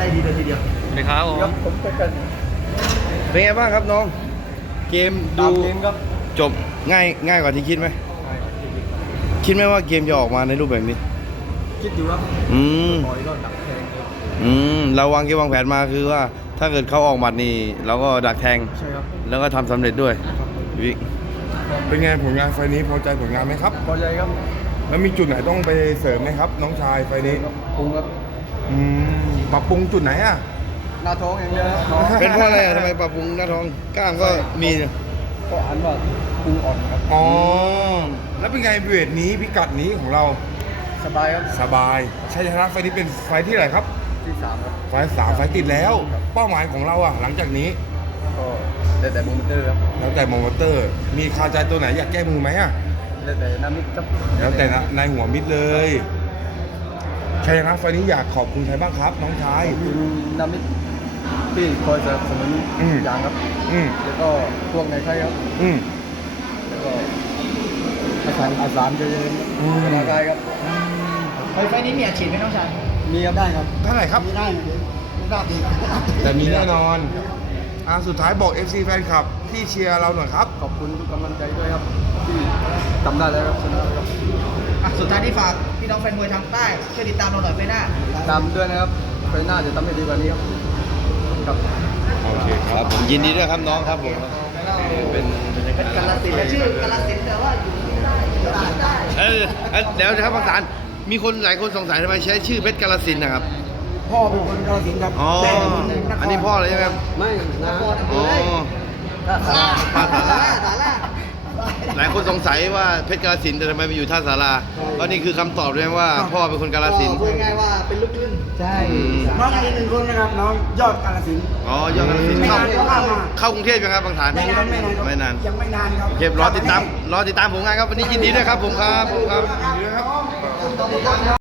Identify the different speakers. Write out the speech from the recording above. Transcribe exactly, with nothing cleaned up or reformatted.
Speaker 1: ได้ดีเลยทีเดียว
Speaker 2: สวัสดีครับผม
Speaker 1: ผมเป็นกัน
Speaker 3: เป็นไงบ้างครับน้อง เกม
Speaker 1: ตา
Speaker 3: ดู
Speaker 1: มเกมครับ
Speaker 3: จบง่ายง่ายกว่าที่คิดไหมคิดไหมว่าเกมจะออกมาในรูปแบบนี้
Speaker 1: คิดอยู่ครับ
Speaker 3: อืม
Speaker 1: ต่อยก็ดักแทงเลย
Speaker 3: อืมเราวางเกมวางแผนมาคือว่าถ้าเกิดเขาออกหมัดนี่เราก็ดักแทง
Speaker 1: ใช่ครับ
Speaker 3: แล้วก็ทำสำเร็จด้วยวิ
Speaker 4: เป็นไงผลงานไฟล์นี้พอใจผลงานไหมครับ
Speaker 1: พอใจครับ
Speaker 4: แล้วมีจุดไหนต้องไปเสริมไหมครับ น้องชายไฟล์นี้
Speaker 1: ปรุงครับ
Speaker 4: อืมปรับปรุงจุดไหนอ่ะ
Speaker 1: หน้าท้องอย่างเดียวครับท้อง
Speaker 3: เป็นเพราะอะไรอะทำไมปรับปรุงหน้าท้องกล้ามก็มี
Speaker 1: ก็อันว่าปรุงอ่อนครับ
Speaker 4: อ๋อ แล้วเป็นไงเวทนี้พิกัดนี้ของเรา
Speaker 1: สบายครับ
Speaker 4: สบายชัยชนะไฟล์นี้เป็นไฟล์ที่ไหนครับ
Speaker 1: ที่สามครับ
Speaker 4: ไฟล์สามไฟล์ติดแล้ว เป้าหมายของเราอ่ะ หลังจากนี้
Speaker 1: ก็ได้แต่โมเมนเตอร์ครับ
Speaker 4: แล้วแต่โมอเตอร์ มีคาใจตัวไหนอยากแก้มือไหมอ่ะ
Speaker 1: ได้แต่น้ำมิดครับ
Speaker 4: แล้วแต่นะนายหัวมิดเลยชัยชนะไฟล์นี้อยากขอบคุณใครบ้างครับ น้องชาย
Speaker 1: คุณน้ำมิดที่คอยสนับสนุน
Speaker 4: อืม
Speaker 1: อย่างครับ
Speaker 4: อืม
Speaker 1: แล้วก็พวกในค่ายครับ
Speaker 4: อืม
Speaker 1: แล้วก็อาสามอาสามเจริญ
Speaker 4: อืม
Speaker 1: ธนากายครับ
Speaker 5: ไฟไฟนี้มีอาชีพไหมน้องชาย
Speaker 1: มีครับได้ครับ
Speaker 4: เท่าไหร่ครับ
Speaker 5: มีได้ไม่ได้ดี
Speaker 4: แต่มีแน่นอนอ่าสุดท้ายบอก เอฟ ซี แฟนคลับที่เชียร์เราหน่อยครับ
Speaker 1: ขอบคุณทุกกำลังใจด้วยครับ ที่ทำได้แล้วครับชนะครับ
Speaker 5: อ่ะสุดท้ายที่ฝากพี่น้องแฟนมวยทางใต้ช่วยติดตามเราหน่อยไฟหน้า
Speaker 1: ตามด้วยนะครับไปหน้าจะทำให้ดีกว่านี้ครับครับ
Speaker 4: โอเคค
Speaker 3: ค
Speaker 4: รั
Speaker 3: รั
Speaker 4: บบ
Speaker 3: ผมยินดีด้วยครับน้องครับผมเป็นบรรยากาศ
Speaker 5: กาลสินธุ์ชื่อกาลสินธุ์แต่ว่าอยู่ที่ใต้อยู่ที่ใต้
Speaker 3: เออเอ้ยเดี๋ยวนะครับบางสารมีคนหลายคนสงสัยทำไมใช้ชื่อเพชรกาฬสินธุ์นะครับ
Speaker 5: พ่อเป็นคนกาลสินธุ์ครับ
Speaker 3: อ๋อ
Speaker 5: แม่เป็นคนนคร
Speaker 3: อันนี้พ่อเลยใช่ไหมครับ
Speaker 1: ไม่นะ
Speaker 5: พ่อนะ
Speaker 3: อ๋อ
Speaker 5: สารา
Speaker 3: ท่าสารา
Speaker 5: สารา
Speaker 3: หลายคนสงสัยว่าเพชรกาฬสินธุ์แต่ทำไมมาอยู่ท่าสาราก็นี่คือคำตอบเลยว่าพ่อเป็นคนกาฬสินธุ์
Speaker 5: พูดง่ายๆว่าเป็นลูกครึ่ง
Speaker 1: ใช่
Speaker 3: อืม
Speaker 5: น้องอีกหนึ่งคนนะครับน้องยอดกาลสินธุ์
Speaker 3: อ๋อยอดกาฬสินธุ์
Speaker 5: ไม่
Speaker 3: เข้า
Speaker 5: นานก็เข้ามา
Speaker 3: เข้ากรุงเทพยังครับบางฐาน
Speaker 5: ไม่นานไม่นานครับ
Speaker 3: ไม่นาน
Speaker 5: ยังไม่นานครับ
Speaker 3: โอเครอติดตามรอติดตามผลงานครับวันนี้ยินดีด้วยครับผมครับผมครับ
Speaker 5: ครับ